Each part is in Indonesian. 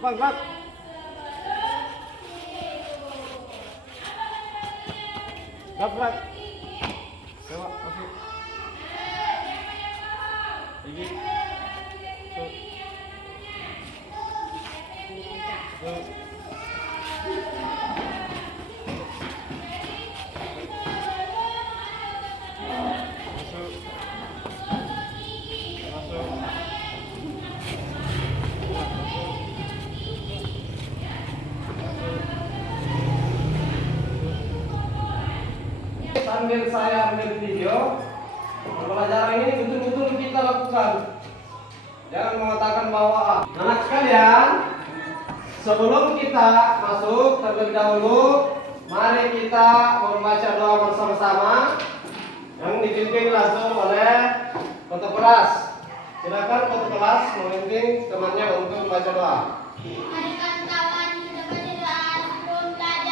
Gerak. Gerak. Coba masuk. Gigi. Sambil saya ambil video, pembelajaran ini betul-betul kita lakukan. Jangan mengatakan bahwa anak sekalian, sebelum kita masuk terlebih dahulu, mari kita membaca doa bersama-sama yang dipimpin langsung oleh ketua kelas. Silakan ketua kelas memimpin temannya untuk membaca doa. Mari kawan-kawan kita baca doa sebelum belajar.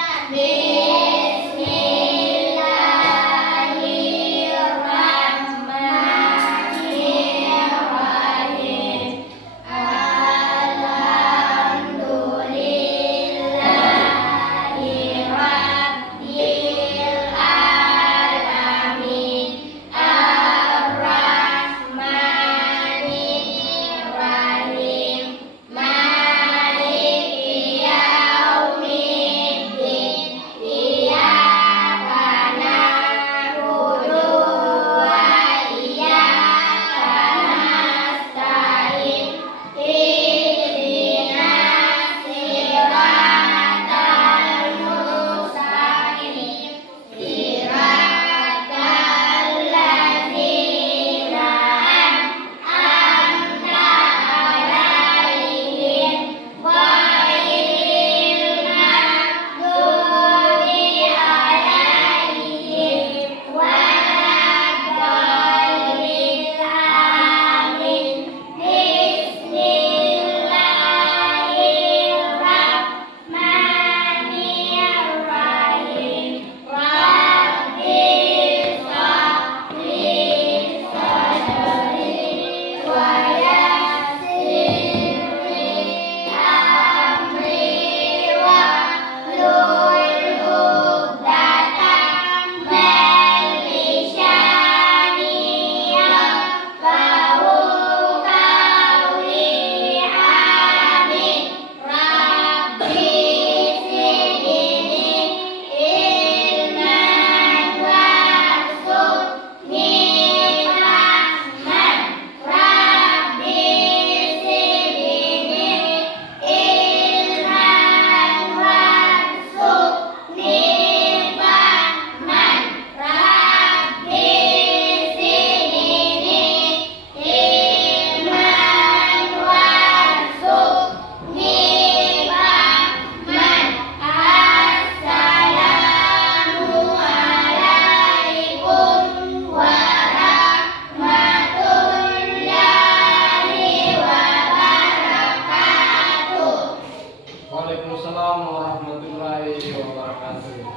Waalaikumsalam warahmatullahi wabarakatuh.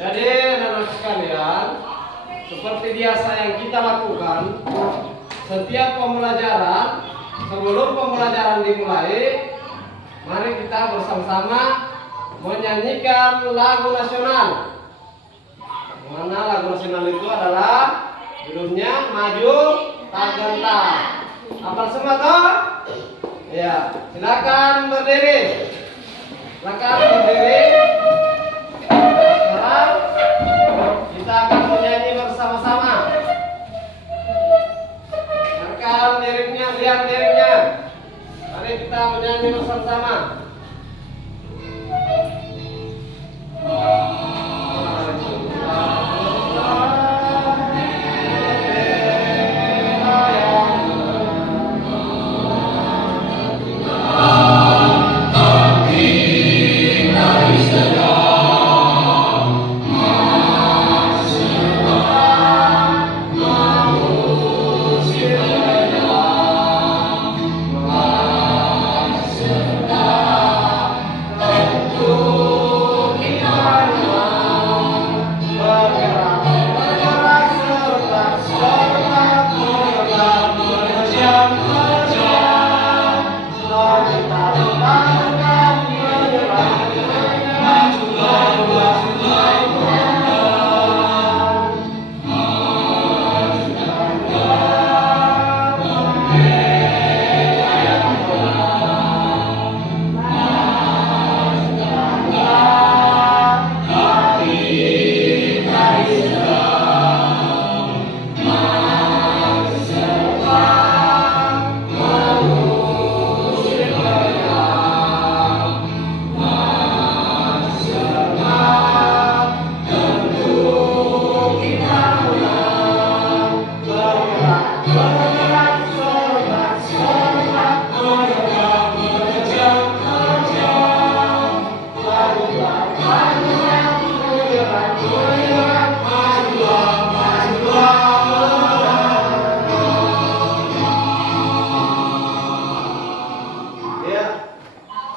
Jadi anak-anak sekalian, seperti biasa yang kita lakukan, setiap pembelajaran, sebelum pembelajaran dimulai, mari kita bersama-sama menyanyikan lagu nasional. Mana lagu nasional itu adalah judulnya Maju Tak Gentar. Hafal semua toh? Ya, silakan berdiri. Silakan berdiri. Sekarang kita akan menyanyi bersama-sama. Silakan liriknya, lihat liriknya. Mari kita menyanyi bersama-sama. Kita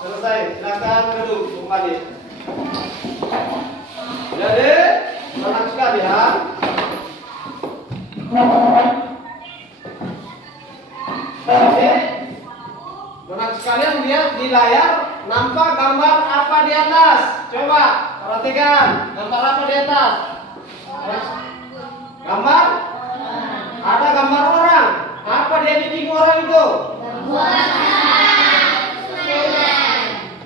Selesai, silakan duduk kembali. Jadi, anak sekalian, anak sekalian lihat di layar, nampak gambar apa di atas? Coba perhatikan, gambar apa di atas? Gambar? Ada gambar orang. Apa dia bikin orang itu?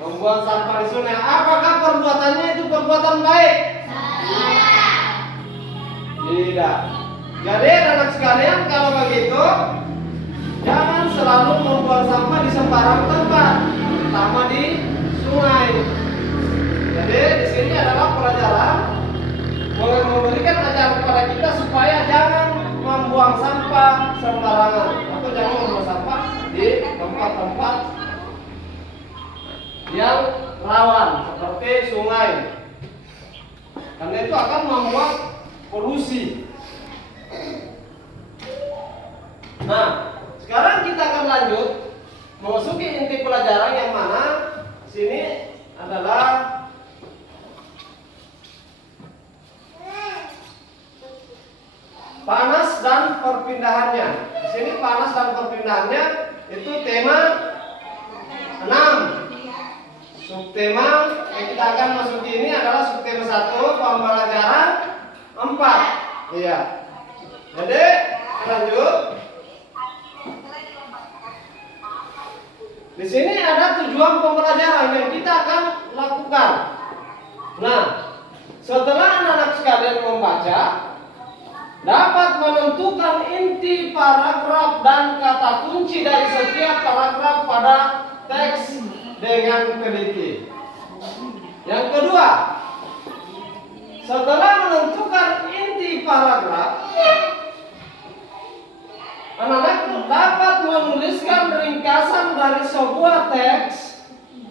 Membuang sampah di sungai. Apakah perbuatannya itu perbuatan baik? Tidak. Jadi anak sekalian, kalau begitu jangan selalu membuang sampah di sembarang tempat, terutama di sungai. Jadi di sini adalah pelajaran memberikan ajaran kepada kita supaya jangan membuang sampah sembarangan atau jangan membuang sampah di tempat-tempat yang rawan seperti sungai, karena itu akan membuat polusi. Nah, sekarang kita akan lanjut memasuki inti pelajaran yang mana di sini adalah panas dan perpindahannya. Di sini panas dan perpindahannya itu tema 6. Subtema yang kita akan masuki ini adalah subtema 1, pembelajaran 4. Iya. Jadi lanjut. Di sini ada tujuan pembelajaran yang kita akan lakukan. Nah, setelah anak-anak sekalian membaca, dapat menentukan inti paragraf dan kata kunci dari setiap paragraf pada teks dengan teliti. Yang kedua, setelah menentukan inti paragraf, anak-anak dapat menuliskan ringkasan dari sebuah teks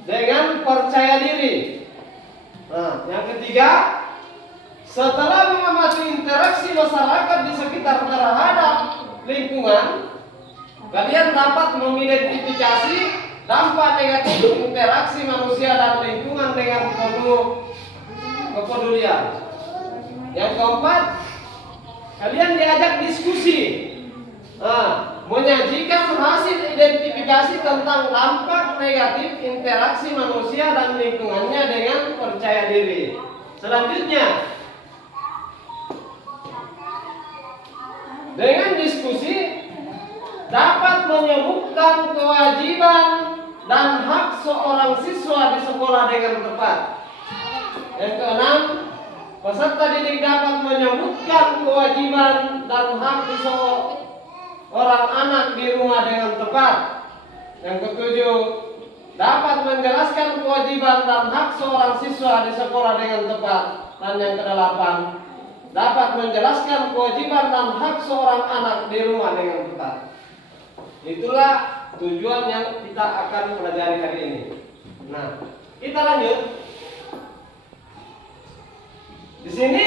dengan percaya diri. Nah, yang ketiga, setelah mengamati interaksi masyarakat di sekitar terhadap lingkungan, kalian dapat mengidentifikasi dampak negatif interaksi manusia dan lingkungan dengan penuh kepedulian. Yang keempat, kalian diajak diskusi, menyajikan hasil identifikasi tentang dampak negatif interaksi manusia dan lingkungannya dengan percaya diri. Selanjutnya, dengan diskusi dapat menyebutkan kewajiban dan hak seorang siswa di sekolah dengan tepat. Yang keenam, peserta didik dapat menyebutkan kewajiban dan hak seorang anak di rumah dengan tepat. Yang ketujuh, dapat menjelaskan kewajiban dan hak seorang siswa di sekolah dengan tepat. Dan yang kedelapan, dapat menjelaskan kewajiban dan hak seorang anak di rumah dengan tepat. Itulah tujuan yang kita akan pelajari hari ini. Nah, kita lanjut. Di sini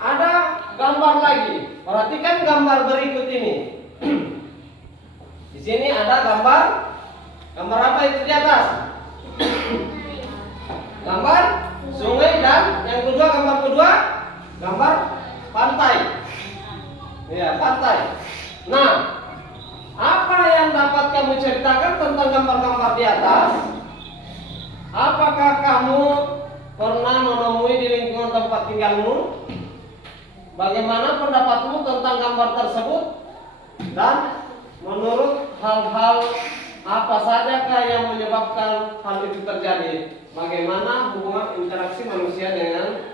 ada gambar lagi. Perhatikan gambar berikut ini. Di sini ada gambar apa itu di atas? Gambar sungai dan yang kedua, gambar kedua, gambar pantai. Ya, pantai. Nah, apa yang dapat kamu ceritakan tentang gambar-gambar di atas? Apakah kamu pernah menemui di tempat tinggalmu? Bagaimana pendapatmu tentang gambar tersebut? Dan menurut hal-hal apa sajakah yang menyebabkan hal itu terjadi? Bagaimana hubungan interaksi manusia dengan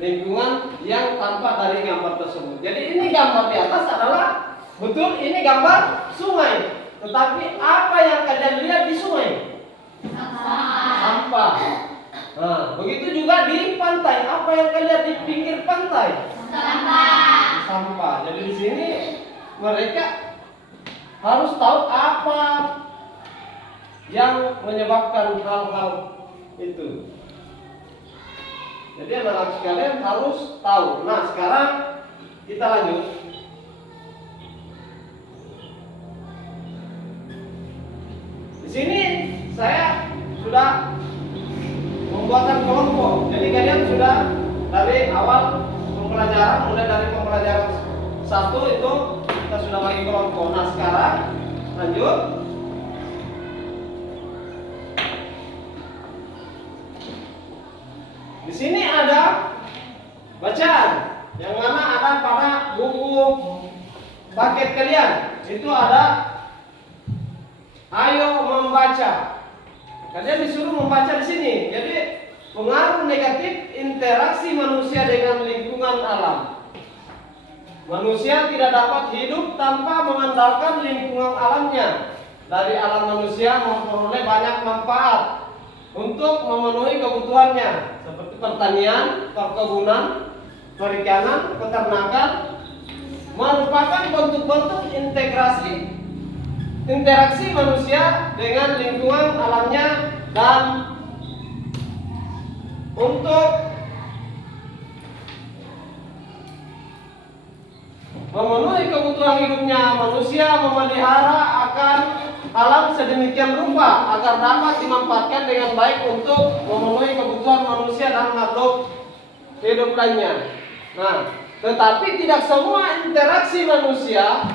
lingkungan yang tampak dari gambar tersebut? Jadi ini gambar di atas adalah betul ini gambar sungai. Tetapi apa yang kalian lihat di sungai? Sampah. Nah, begitu juga di pantai. Apa yang kalian lihat di pinggir pantai? Sampah. Jadi di sini mereka harus tahu apa yang menyebabkan hal-hal itu. Jadi anak-anak sekalian harus tahu. Nah, sekarang kita lanjut. Di sini saya sudah membuatkan kelompok. Jadi kalian sudah dari awal pembelajaran, mulai dari pembelajaran 1 itu kita sudah bagi kelompok. Nah, sekarang lanjut. Di sini ada bacaan yang mana ada pada buku paket kalian. Itu ada ayo membaca. Kalian disuruh membaca di sini. Jadi pengaruh negatif interaksi manusia dengan lingkungan alam. Manusia tidak dapat hidup tanpa mengandalkan lingkungan alamnya. Dari alam manusia memperoleh banyak manfaat untuk memenuhi kebutuhannya, seperti pertanian, perkebunan, perikanan, peternakan, merupakan bentuk-bentuk interaksi manusia dengan lingkungan alamnya, dan untuk memenuhi kebutuhan hidupnya manusia memelihara akan alam sedemikian rupa agar dapat dimanfaatkan dengan baik untuk memenuhi kebutuhan manusia dan makhluk hidup lainnya. Nah, tetapi tidak semua interaksi manusia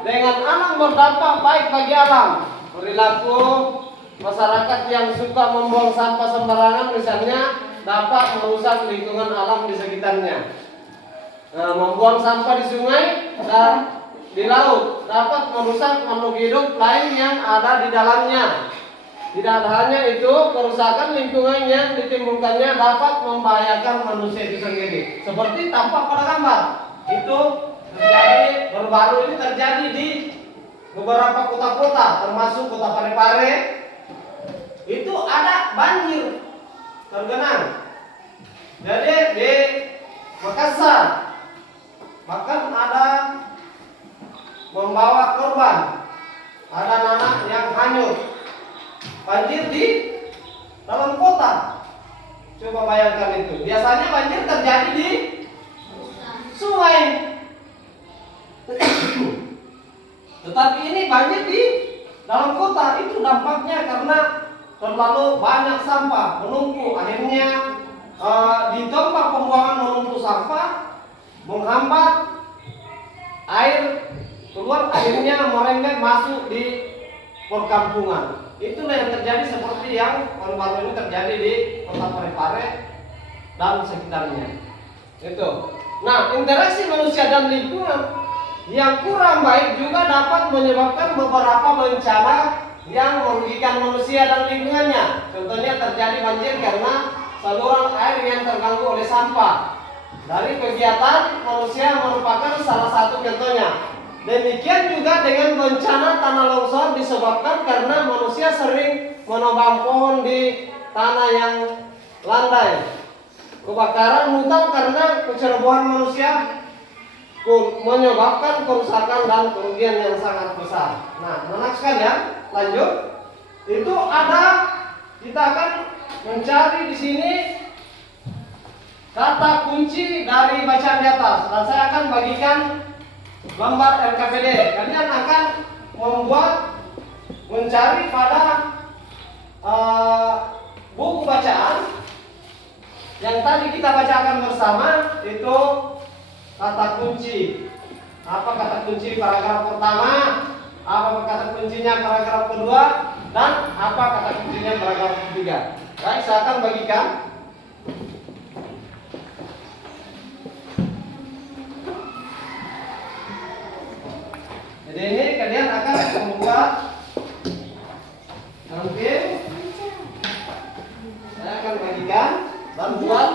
dengan alam berdampak baik bagi alam. Perilaku masyarakat yang suka membuang sampah sembarangan misalnya dapat merusak lingkungan alam di sekitarnya. Nah, membuang sampah di sungai dan di laut dapat merusak makhluk hidup lain yang ada di dalamnya. Tidak hanya itu, kerusakan lingkungan yang ditimbulkannya dapat membahayakan manusia itu sendiri. Seperti tampak pada gambar. Itu terjadi, baru-baru ini terjadi di beberapa kota-kota, termasuk kota Parepare. Itu ada banjir tergenang. Jadi di Makassar bahkan ada membawa korban, ada anak yang hanyut. Banjir di dalam kota. Coba bayangkan itu. Biasanya banjir terjadi di sungai. Tetapi ini banjir di dalam kota. Itu dampaknya karena terlalu banyak sampah menumpuk. Akhirnya di tempat pembuangan menumpuk sampah menghambat air keluar, akhirnya merembet masuk di perkampungan. Itulah yang terjadi seperti yang baru-baru ini terjadi di kota Parepare dan sekitarnya. Itu. Nah, interaksi manusia dan lingkungan yang kurang baik juga dapat menyebabkan beberapa bencana yang merugikan manusia dan lingkungannya. Contohnya terjadi banjir karena saluran air yang terganggu oleh sampah. Dari kegiatan manusia merupakan salah satu contohnya. Demikian juga dengan bencana tanah longsor disebabkan karena manusia sering menebang pohon di tanah yang landai. Kebakaran hutan karena kecerobohan manusia menyebabkan kerusakan dan kerugian yang sangat besar. Nah, anak sekalian, lanjut. Itu ada, kita akan mencari di sini kata kunci dari bacaan di atas. Dan saya akan bagikan gambar LKPD. Kalian akan mencari pada buku bacaan yang tadi kita bacakan bersama. Itu kata kunci. Apa kata kunci paragraf pertama, apa kata kuncinya paragraf kedua, dan apa kata kuncinya paragraf ketiga. Baik, saya akan bagikan. Jadi ini kalian akan membuat nanti saya akan bagikan dan buat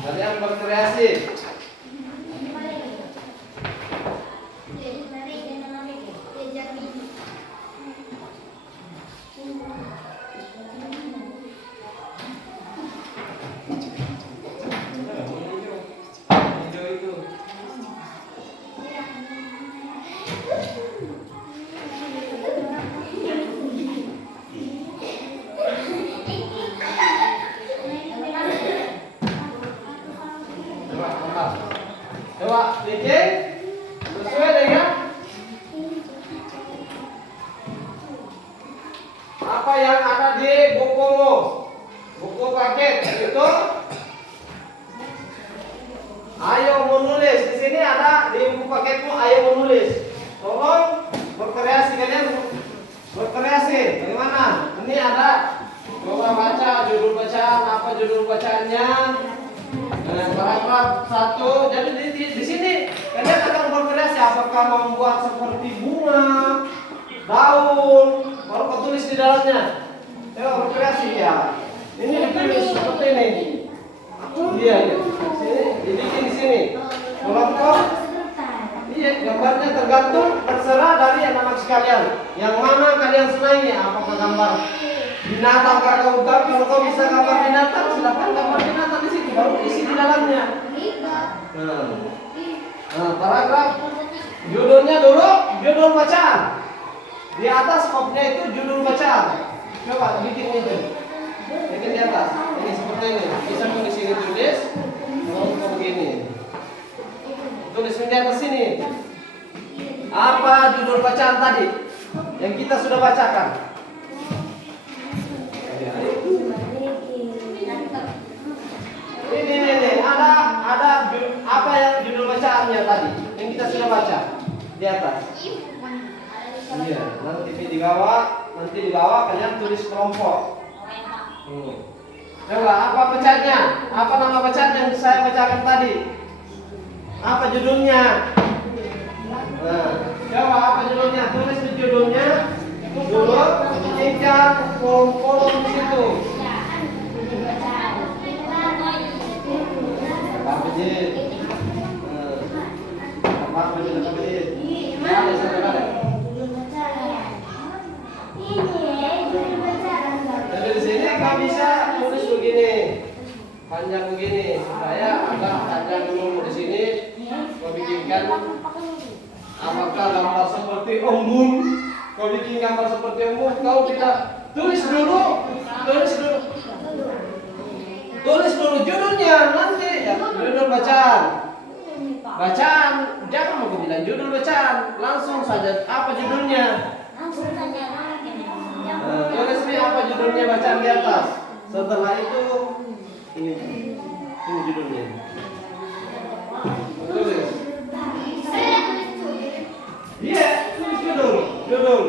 kalian berkreasi. Coba bikin sesuai dengan apa yang ada di bukumu, buku paket itu. Ayo menulis di sini ada di buku paketmu. Ayo menulis. Tolong berkreasi, kalian berkreasi. Bagaimana? Ini ada. Coba baca judul bacaan, apa judul bacaannya? Paragraf 1. Jadi di sini kalian akan berkreasi, apakah membuat seperti bunga, daun, baru kau tulis di dalamnya. Coba berkreasi ya. Ini ditulis seperti ini. Iya, iya. Sini, dibikin di sini. Kelompok. Iya, gambarnya tergantung, terserah dari anak-anak sekalian. Yang mana kalian senangi? Apakah gambar binatang kau utar? Kalau kau bisa gambar binatang, silakan gambar binatang di situ, baru isi di dalamnya. Nah, paragraf judulnya dulu, judul bacaan. Di atas kopnya itu judul bacaan. Coba bikin itu. Bikin di atas. Ini seperti ini. Bisa di sini tulis. Mau begini. Tulis di atas sini. Apa judul bacaan tadi yang kita sudah bacakan? Ini ada apa yang judul bacaannya tadi yang kita sudah baca di atas. Iya, nanti di bawah kalian tulis kelompok. Coba apa bacaannya? Apa nama bacaan yang saya bacakan tadi? Apa judulnya? Nah, coba apa judulnya? Tulis di judulnya dulu, tinggal kolom di situ. Apa jadi? Apa jadi? Ada saudara. Jadi di sini kau bisa tulis begini, panjang begini, supaya agak panjang dulu di sini. Kau bikinkan apakah gambar seperti embun? Kau bikin gambar seperti embun, kau tidak tulis dulu judulnya nanti ya, judul bacaan. Bacaan, jangan mau bilang judul bacaan, langsung saja apa judulnya. Tulis nih apa judulnya bacaan di atas. Setelah itu ini judulnya. Tulis. Iya, tulis judul.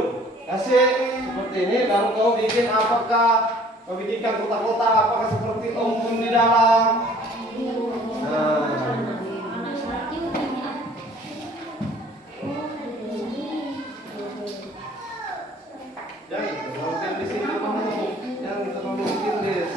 Kasih seperti ini, lalu kau bikin apakah kau bikinkan kotak-kotak apakah seperti embun di dalam. Jangan di sini jangan terlalu tulis.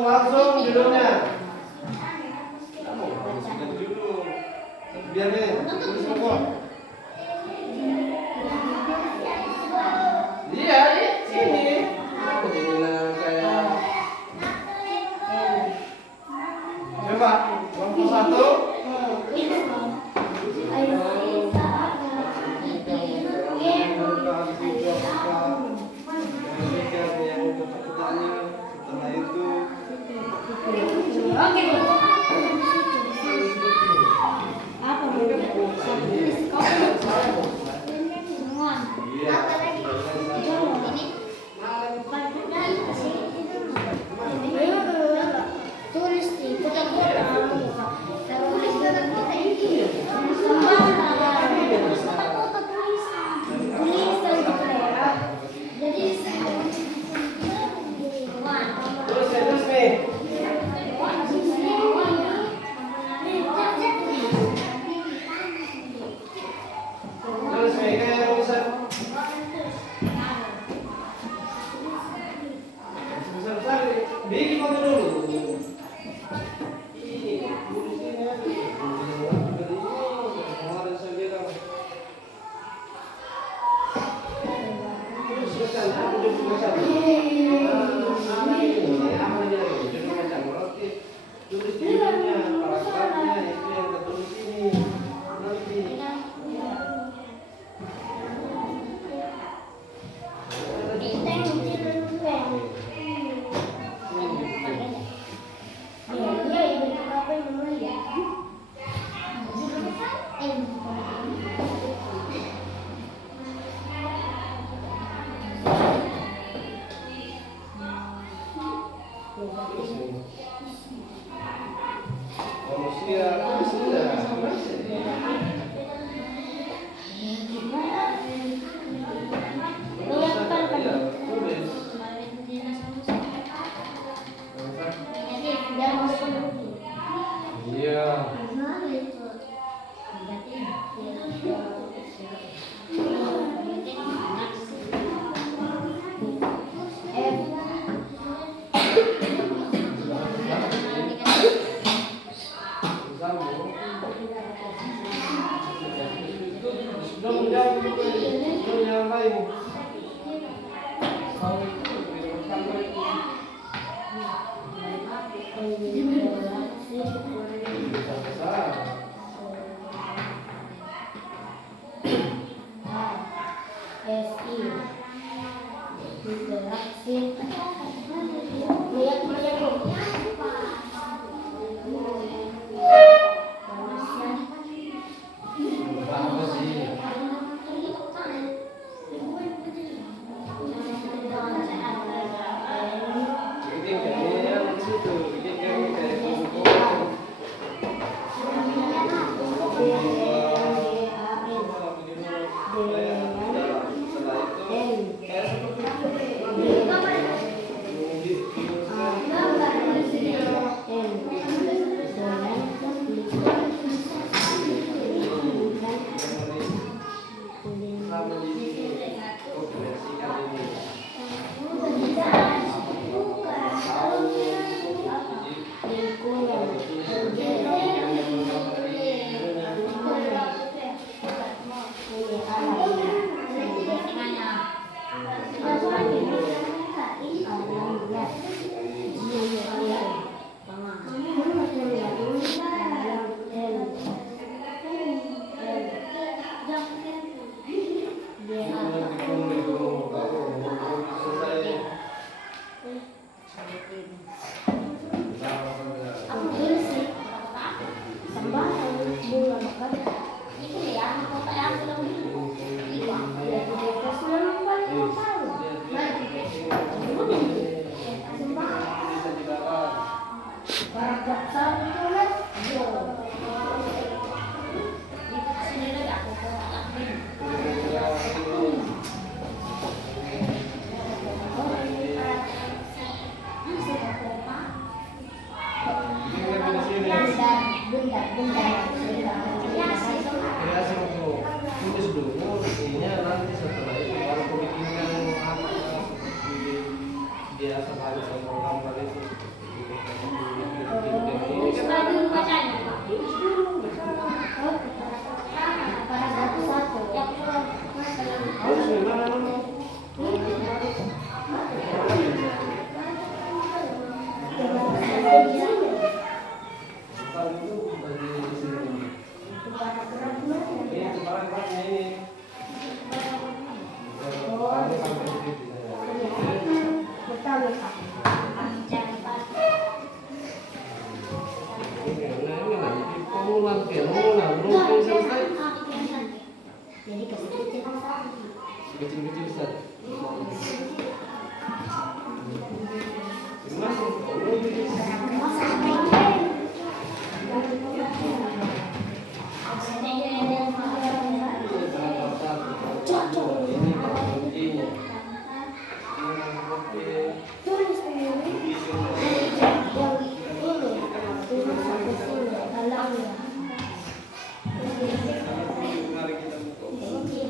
Langsung judulnya. Biar nih tulis semua. Iya, ini. Kayak. Coba, kelompok 1. Setelah itu tulis di kotak-kotak. Manusia sudah. Iya, tulis. Iya.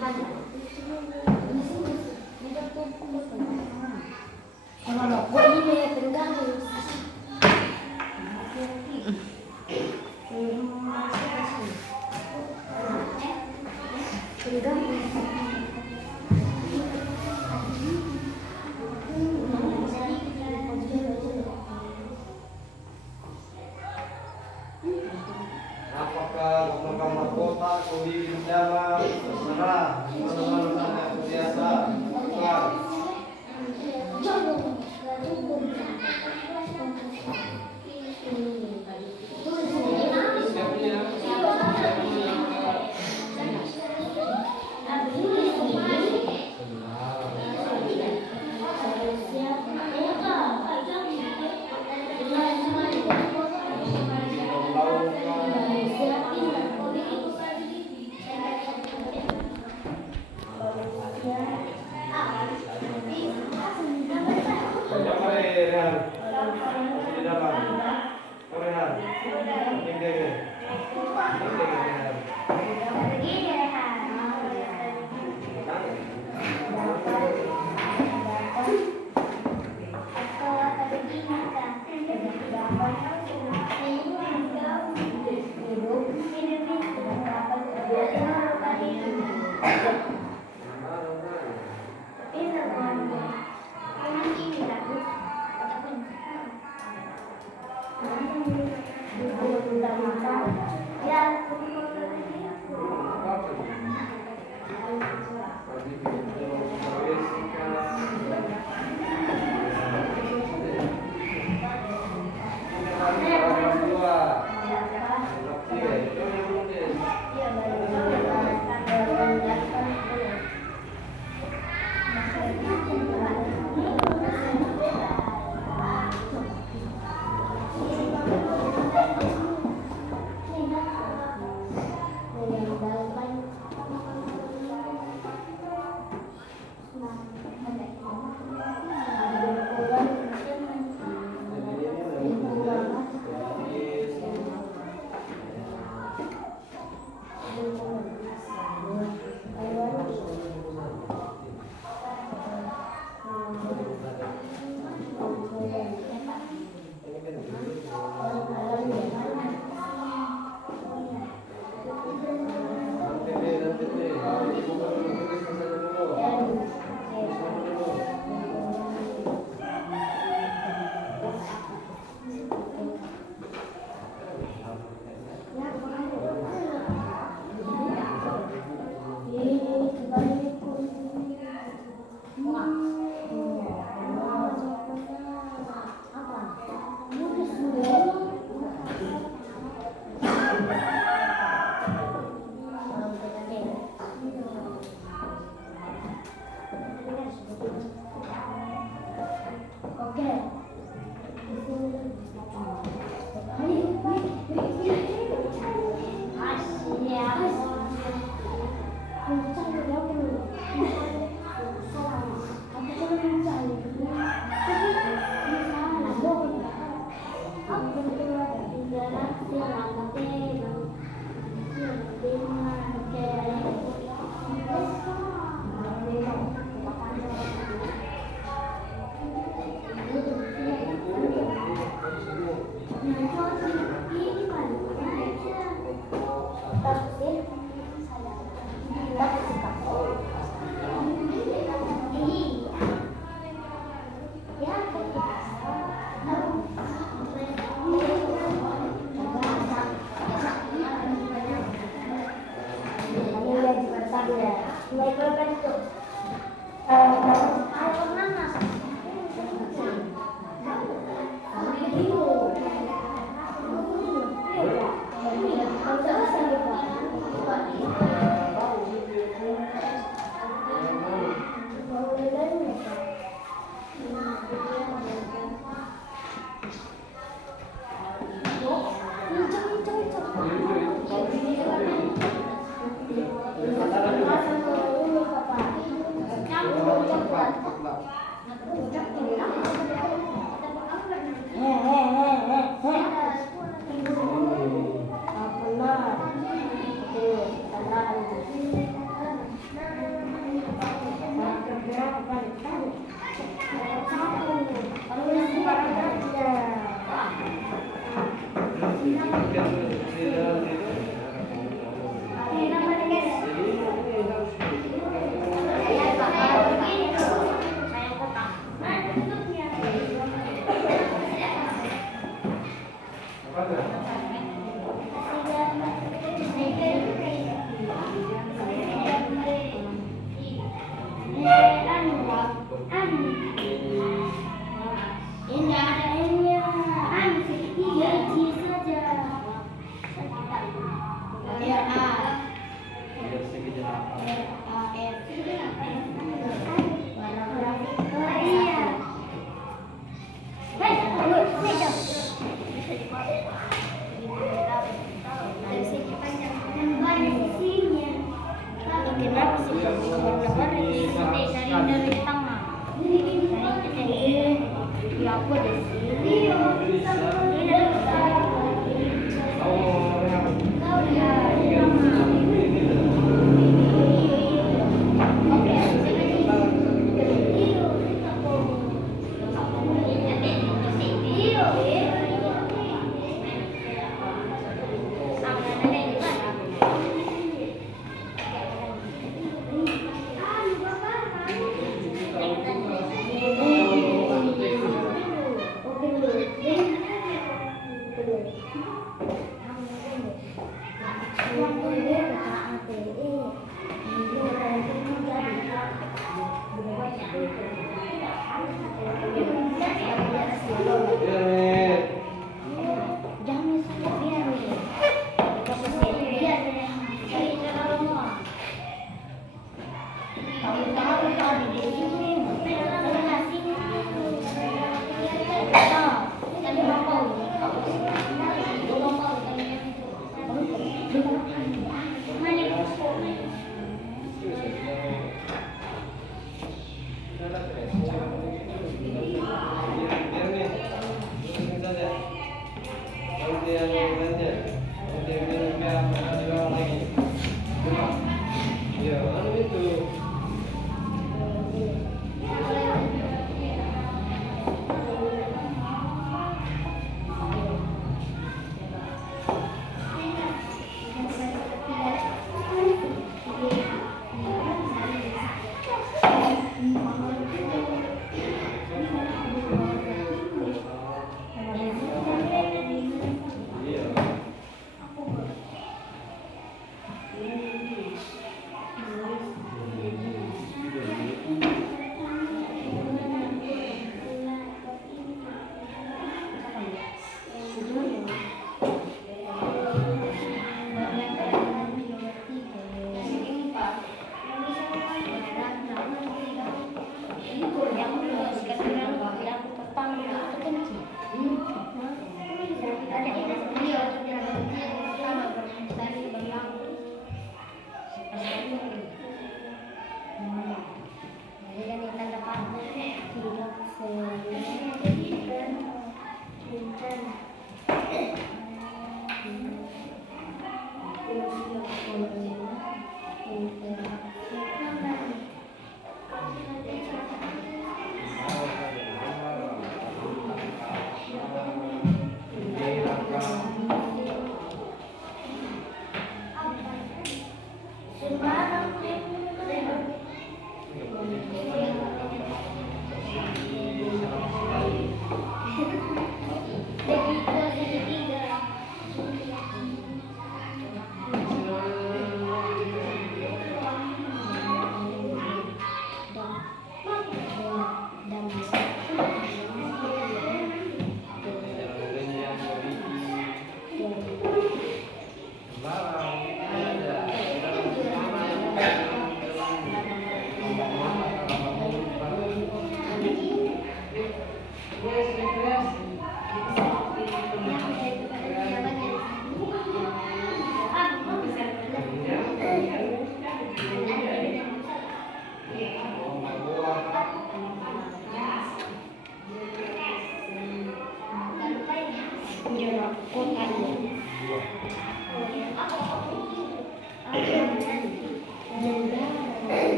Ada.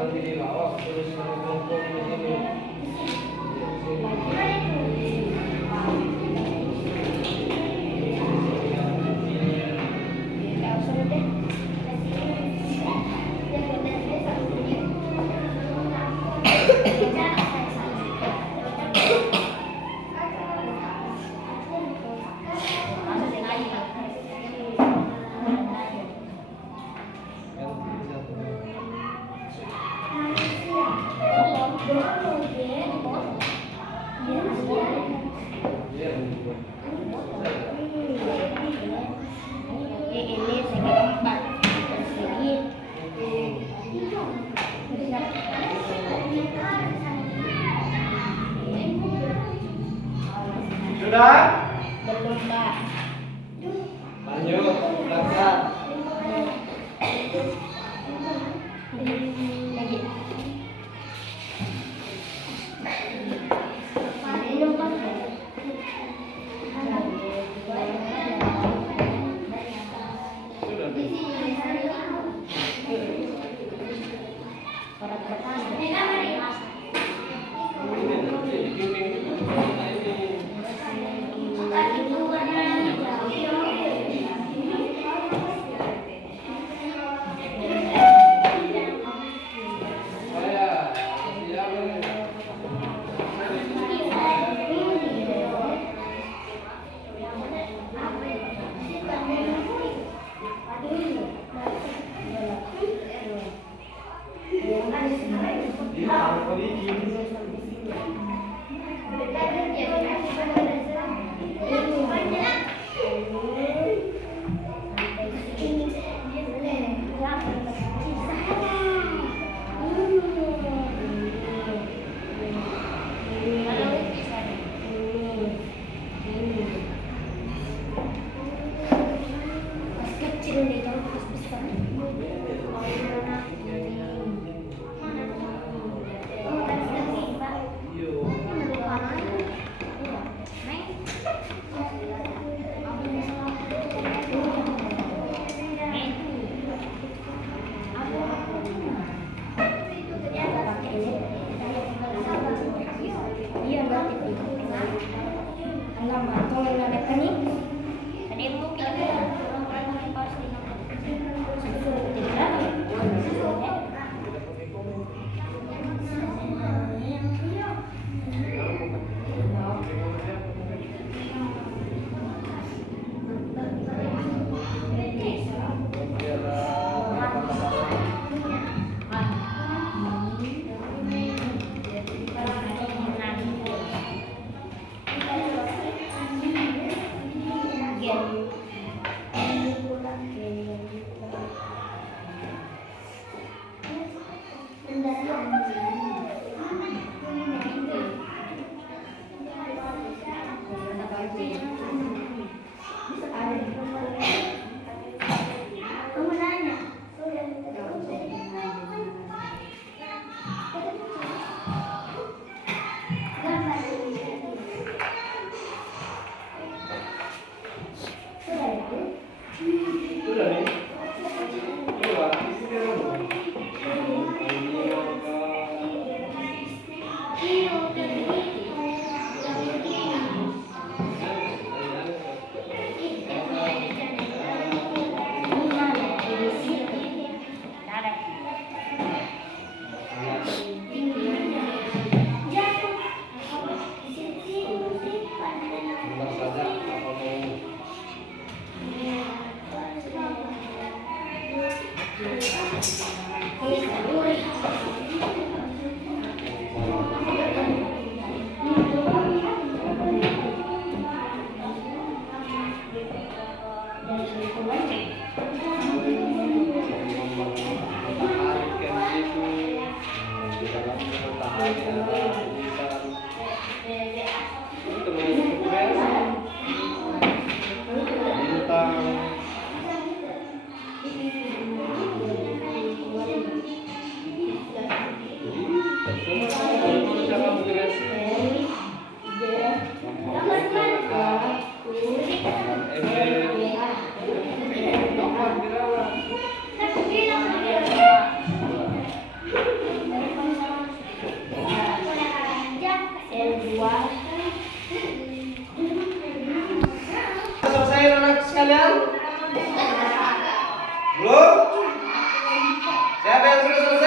Nanti dibawa terus kumpul di sini. Sudah? Belum, Pak. Lanjut, berangkat. Lagi.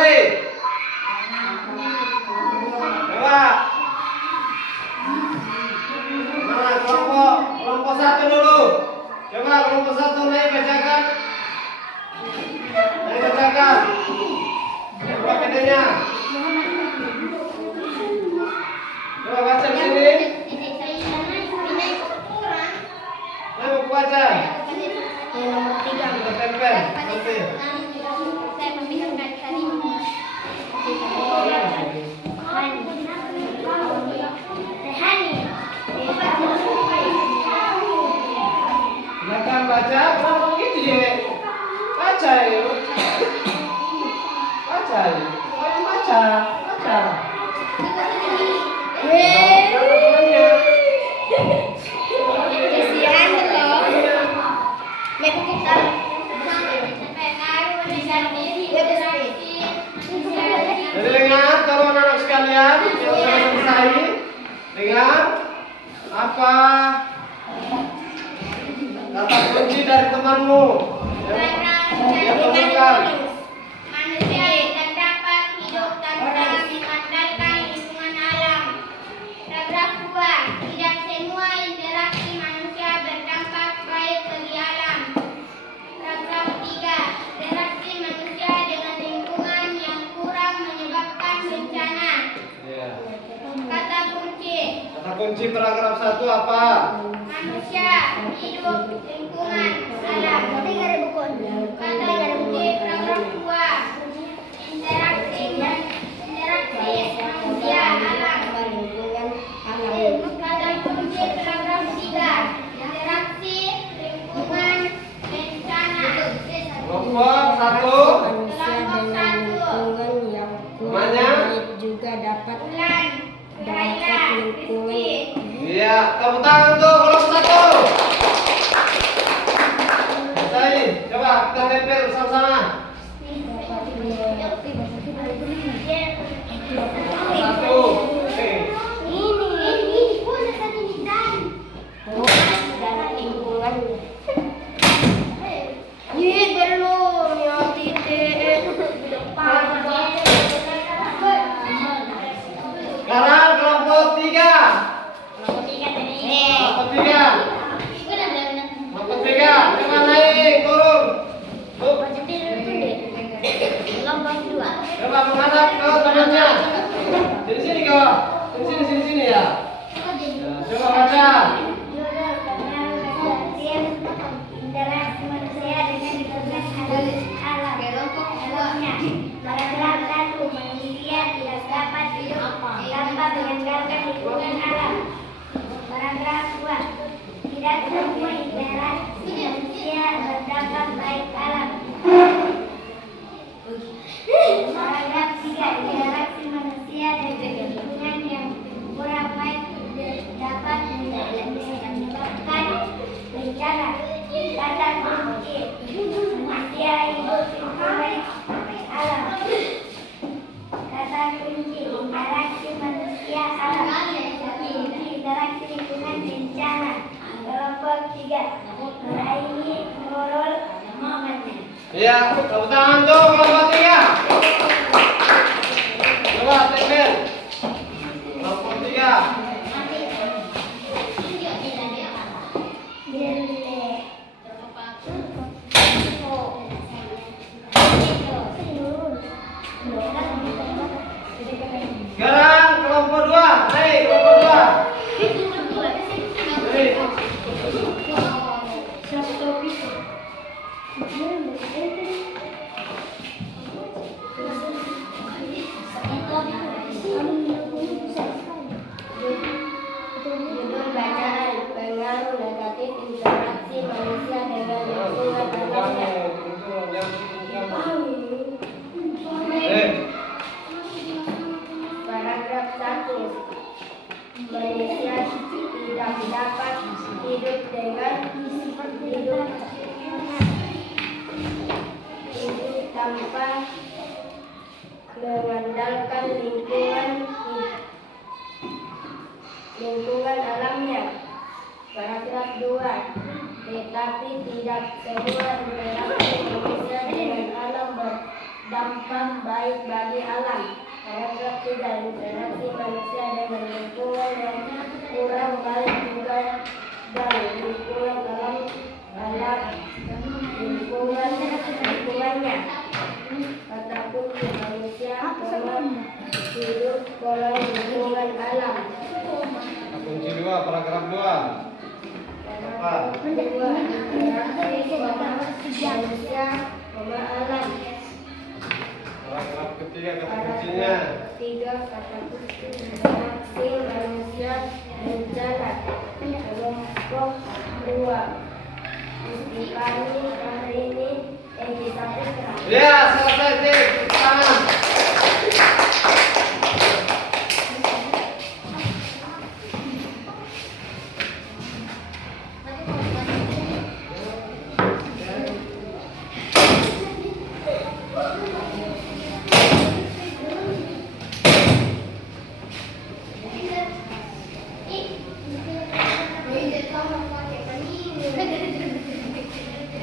mulai. Coba. Mana kelompok satu dulu. Coba kelompok satu naik bacakan. Naik bacakan. Coba bedanya. Coba baca di sini. Ayo baca. Nomor 3. Kita tempel. Oke. Saya memikirkan tadi. Silakan baca. Kenapa begitu ya? Baca yuk. Baca yuk. Ayo baca. Baca. Jadi ingat kalau anak-anak sekalian yang sudah selesai, ingat apa kata kunci dari temanmu yang temukan. Manusia tak dapat hidup tanpa mengandalkan lingkungan alam. Paragraf 2. Tidak semua interaksi manusia berdampak baik bagi alam. Paragraf 3. Interaksi manusia dengan lingkungan yang kurang menyebabkan bencana. Ya. Kata kunci. Kata kunci paragraf 1 apa? Manusia, hidup, lingkungan, alam. Kata kunci paragraf 2. Interaksi manusia, alam. Kata kunci paragraf 3. Interaksi, lingkungan, bencana. Kelompok 1. Kelompok 1. Namanya? Juga dapat Bulan, Laila, Rizky. Iya, tepuk tangan untuk kelompok 1. Bacain, coba kita tempel bersama-sama. Satu. Oke. Sekarang kelompok 3. Kelompok 3. Kelompok 3. Coba naik, turun. Tuh. Coba menghadap ke temannya. Sini sini kau. Sini ya. Ya, coba baca. Interaksi manusia dengan lingkungan alam. Paragraf 1. Manusia tidak dapat hidup tanpa mengandalkan lingkungan alam. Paragraf 2. Tidak semua interaksi manusia berdampak baik alam. Paragraf 3. Interaksi manusia dengan lingkungan yang kurang baik dapat menyebabkan bencana. Kata kunci. Manusia, hidup, lingkungan, alam. Kata kunci. Interaksi manusia, alam. Interaksi lingkungan, bencana. Kelompok 3. Meraih Nurul Muhammadnya. Iya, tepuk tangan untuk kelompok 3. Coba tempel. Kelompok 3. Sekarang kelompok 2. Naik kelompok 2. Naik. Judul bacaan: pengaruh negatif interaksi manusia dengan lingkungan alamnya. Paragraf 1. Manusia tidak dapat hidup tanpa mengandalkan lingkungan alamnya. Paragraf 2. Tetapi tidak semua interaksi manusia dengan alam berdampak baik baik bagi alam. Paragraf 3. Interaksi manusia dengan lingkungan yang kurang baik juga dan lingkungan lingkungannya. Kata kunci manusia hidup dalam lingkungan alam. Kunci 2, paragraf 2. Apa? Manusia alam. Paragraf ketiga kata kuncinya. Tiga kata kunci interaksi manusia bencana. Kelompok 2. Kami hari ini kita Ya, selesai tik. Tangan.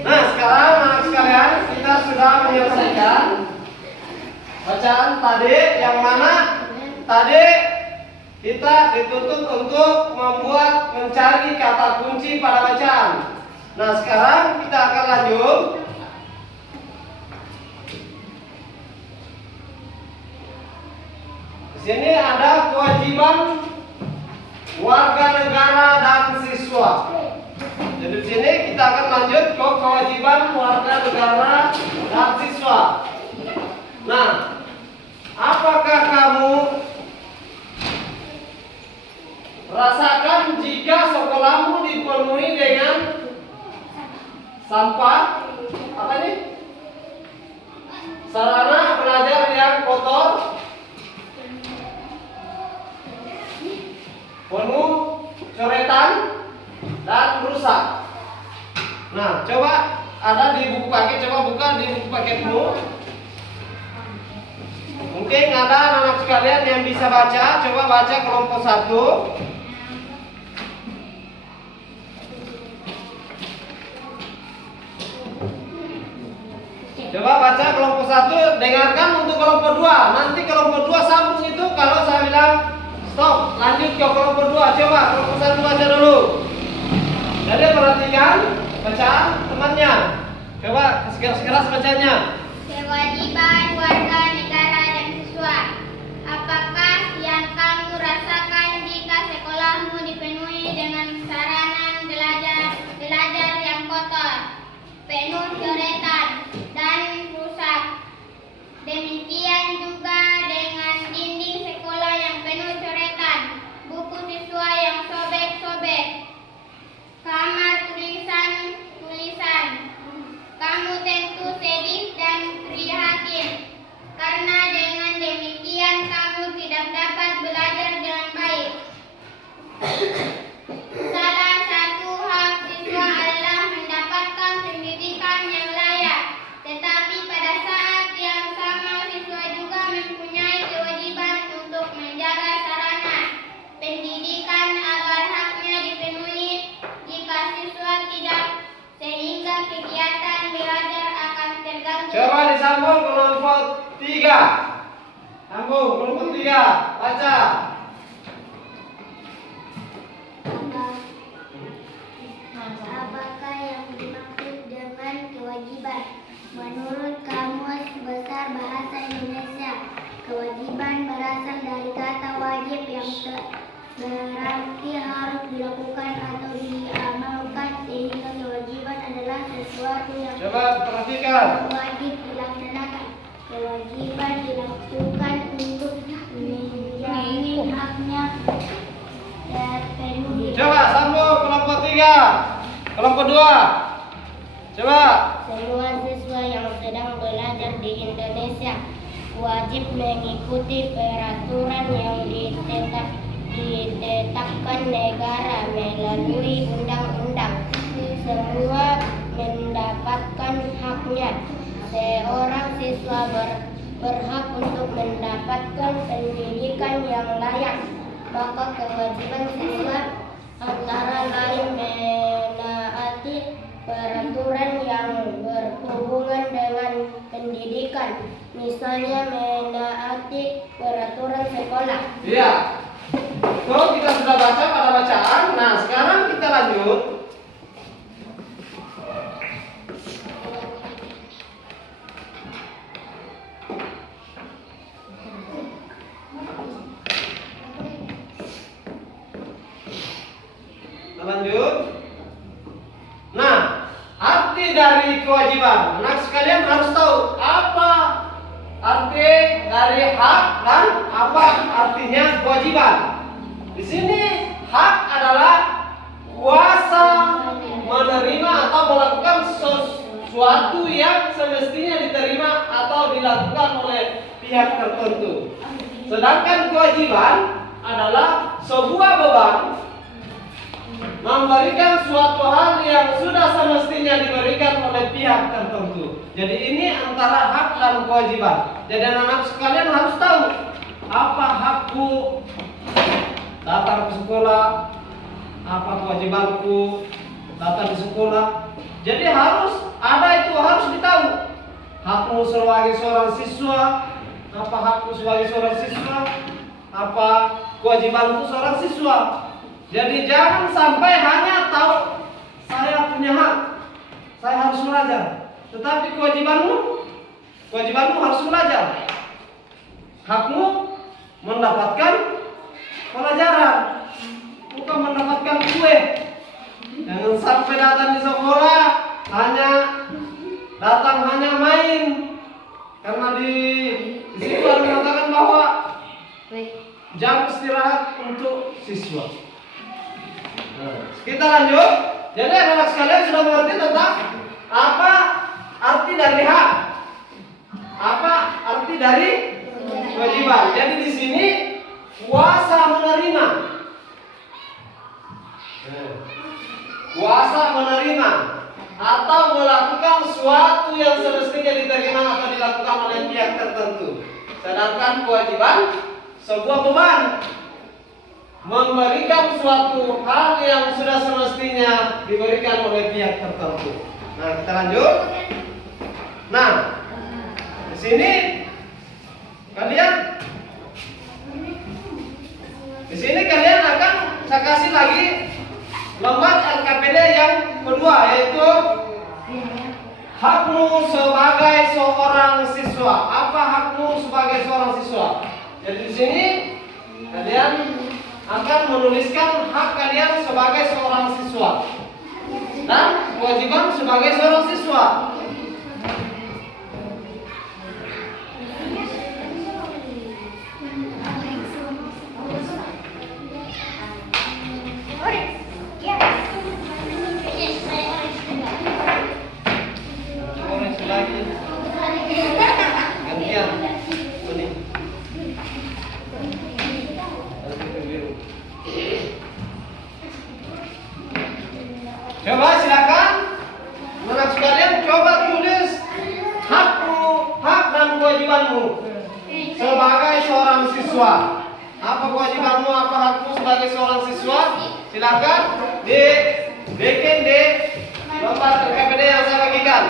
Nah, sekarang anak sekalian kita sudah menyelesaikan bacaan tadi, yang mana tadi kita dituntut untuk mencari kata kunci pada bacaan. Nah, sekarang kita akan lanjut. Di sini ada kewajiban warga negara dan siswa. Jadi di sini kita akan lanjut ke kewajiban warga negara dan siswa. Nah, apakah kamu rasakan jika sekolahmu dipenuhi dengan sampah? Apa ini? Sarana belajar yang kotor, penuh coretan dan rusak. Nah, coba ada di buku paket, coba buka di buku paketmu. Mungkin ada anak sekalian yang bisa baca, coba baca kelompok 1. Coba baca kelompok 1, dengarkan untuk kelompok 2. Nanti kelompok 2 sambung itu kalau saya bilang stop, lanjut ke kelompok 2. Coba kelompok 1 baca dulu. Jadi perhatikan bacaan temannya. Coba keras-keras bacanya. Kewajiban warga negara dan siswa. Apakah yang kamu rasakan jika sekolahmu dipenuhi dengan sarana belajar yang kotor, penuh coretan dan rusak? Demikian juga dengan dinding sekolah yang penuh coretan, buku siswa yang sobek-sobek, kamar tulisan. Kamu tentu sedih dan prihatin, karena dengan demikian kamu tidak dapat belajar dengan baik. Salah satu hak siswa adalah mendapatkan pendidikan yang layak, tetapi pada saat yang sama siswa juga mempunyai kewajiban untuk menjaga sarana pendidikan agar haknya dipenuhi. Jika siswa tidak, sehingga kegiatan belajar akan terganggu. Coba disambung kelompok 3. Sambung kelompok 3. Baca. Apakah yang dimaksud dengan kewajiban? Menurut Kamus Besar Bahasa Indonesia, kewajiban berasal dari kata wajib yang berarti harus dilakukan atau diamalkan, sehingga kewajiban adalah sesuatu yang Coba perhatikan. wajib dilaksanakan. Kewajiban dilakukan untuk menjamin haknya terpenuhi. Coba sambung kelompok 3. Kelompok 2. Coba. Semua siswa yang sedang belajar di Indonesia wajib mengikuti peraturan yang ditetapkan negara melalui undang-undang. Semua mendapatkan haknya. Seorang siswa berhak untuk mendapatkan pendidikan yang layak. Maka kewajiban siswa antara lain menaati peraturan yang berhubungan dengan pendidikan, misalnya menaati peraturan sekolah. Iya. So, kita sudah baca pada bacaan. Nah, sekarang kita lanjut. Kita lanjut. Nah, arti dari kewajiban. Anak sekalian harus tahu apa arti dari hak dan apa artinya kewajiban. Di sini hak adalah kuasa menerima atau melakukan sesuatu yang semestinya diterima atau dilakukan oleh pihak tertentu. Sedangkan kewajiban adalah sebuah beban memberikan suatu hal yang sudah semestinya diberikan oleh pihak tertentu. Jadi ini antara hak dan kewajiban. Jadi anak-anak sekalian harus tahu apa hakku datang ke sekolah, apa kewajibanku datang ke sekolah. Jadi harus ditahu. Hakmu sebagai seorang siswa, apa hakku sebagai seorang siswa, apa kewajibanku seorang siswa. Jadi jangan sampai hanya tahu saya punya hak, saya harus belajar. Tetapi kewajibanmu harus belajar. Hakmu mendapatkan pelajaran, bukan mendapatkan kue. Jangan sampai datang di sekolah hanya main, karena di situ ada mengatakan bahwa jam istirahat untuk siswa. Kita lanjut. Jadi anak-anak sekalian sudah mengerti tentang apa arti dari hak, apa arti dari kewajiban. Jadi di sini kuasa menerima, atau melakukan sesuatu yang semestinya diterima atau dilakukan oleh pihak tertentu. Sedangkan kewajiban sebuah beban, memberikan suatu hal yang sudah semestinya diberikan oleh pihak tertentu. Nah, kita lanjut. Nah, di sini kalian akan saya kasih lagi lembar LKPD yang kedua, yaitu hakmu sebagai seorang siswa. Apa hakmu sebagai seorang siswa? Jadi di sini kalian akan menuliskan hak kalian sebagai seorang siswa dan kewajiban sebagai seorang siswa. Gantian. Coba silakan anak sekalian coba tulis hakmu, hak dan kewajibanmu sebagai seorang siswa. Apa kewajibanmu, apa hakmu sebagai seorang siswa? Silakan bikin di lembar LKPD yang saya bagikan.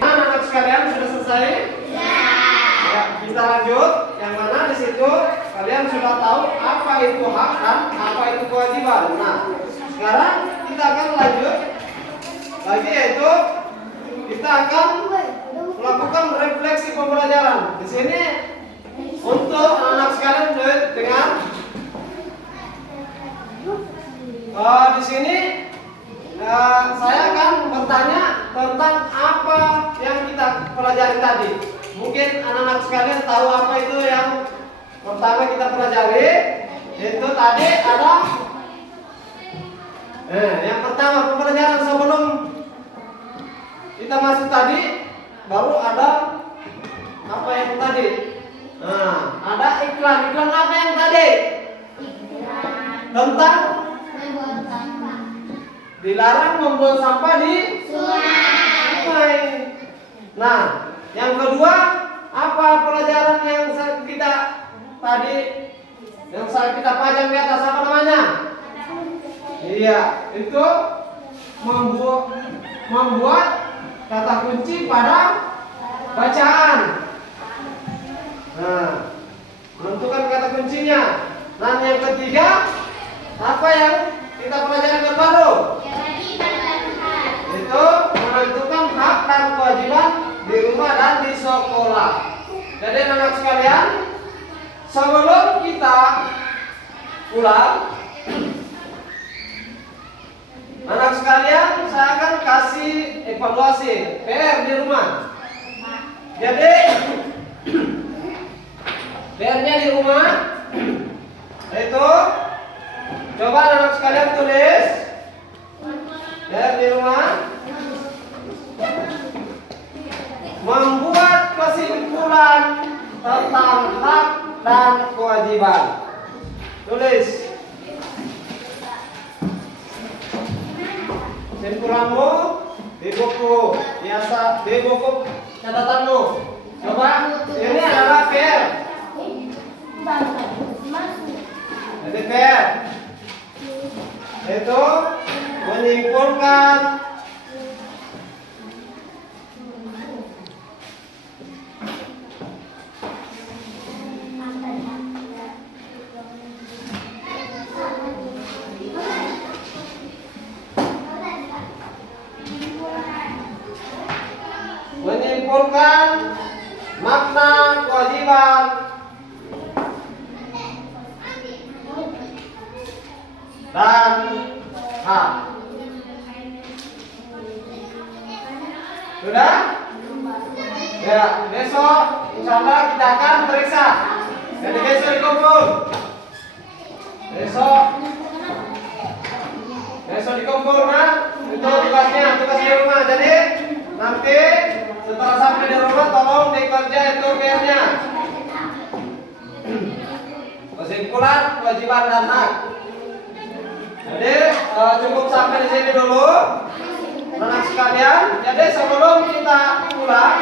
Anak-anak sekalian sudah selesai? Ya, kita lanjut. Yang mana di situ kalian sudah tahu apa itu hak dan apa itu kewajiban. Nah, sekarang kita akan lanjut lagi, yaitu kita akan melakukan refleksi pembelajaran. Di sini untuk anak sekalian dengan di sini saya akan bertanya tentang apa yang kita pelajari tadi. Mungkin anak-anak sekalian tahu apa itu yang pertama kita pelajari. Itu tadi ada yang pertama pembelajaran sebelum kita masuk tadi, baru ada apa yang tadi? Nah, ada iklan. Iklan apa yang tadi? Tentang dilarang membuang sampah di sungai. Nah, yang kedua apa pelajaran yang kita tadi yang saya kita pajang di atas apa namanya? Iya, itu membuat kata kunci pada bacaan. Nah, menentukan kata kuncinya. Dan yang ketiga, apa yang kita pelajari terbaru? Itu menentukan hak dan kewajiban di rumah dan di sekolah. Jadi anak sekalian, sebelum kita pulang, anak sekalian, saya akan kasih evaluasi PR di rumah. Jadi PR-nya di rumah itu coba anak sekalian tulis PR di rumah, membuat kesimpulan tentang hak dan kewajiban. Tulis kesimpulanmu di buku biasa, di buku catatanmu. Coba, ini adalah PR. Jadi PR itu menyimpulkan makna kewajiban dan hak. Sudah? Ya, besok insya Allah kita akan periksa. Jadi besok dikumpul. Besok dikumpul, nah itu tugas di rumah. Jadi nanti setelah sampai di rumah tolong dikerja itu PR-nya. Kesimpulan, kewajiban dan hak. Jadi cukup sampai di sini dulu, anak sekalian. Jadi sebelum kita pulang,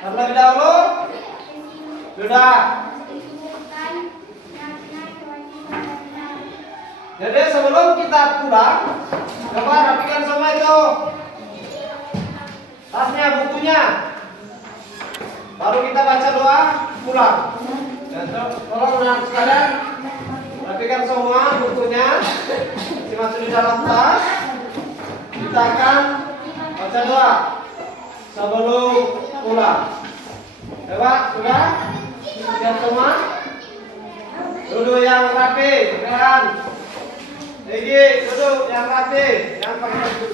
terlebih dahulu sudah. Jadi sebelum kita pulang, coba rapikan semua itu. Tasnya, bukunya. Baru kita baca doa pulang. Dan tolong anak sekalian rapikan semua bukunya. Masih di dalam tas. Kita akan baca doa sebelum pulang. Coba, sudah? Siap semua? Duduk yang rapi, kan? Tinggi, duduk yang rapi, yang pakai baju.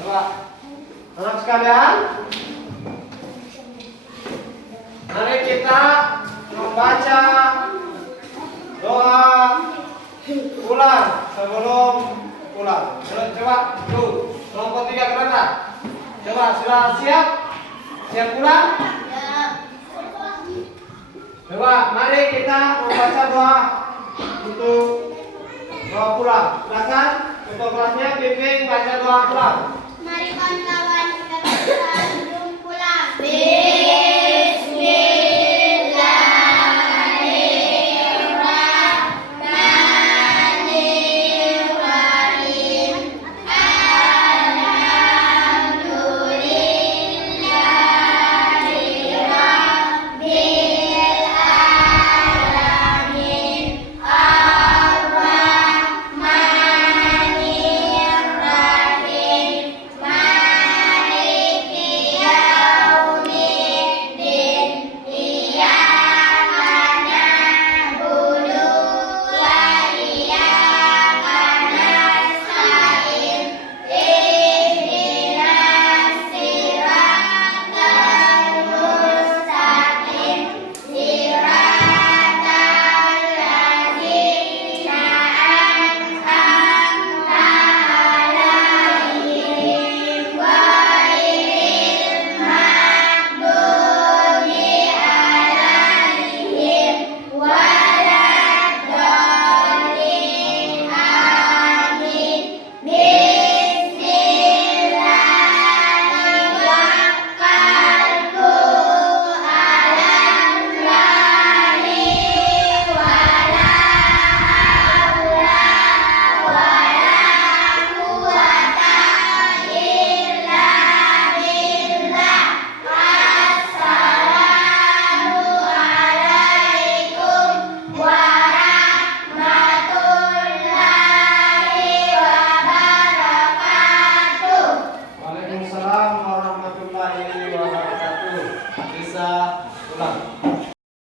Coba. Anak sekalian, mari kita membaca doa pulang sebelum pulang. Coba, tuh, kelompok 3 kerana. Coba, sudah siap? Siap pulang? Coba, mari kita membaca doa untuk doa pulang. Silakan, untuk kelasnya bimbing baca doa pulang. Mari kawan-kawan kita berdoa sebelum pulang.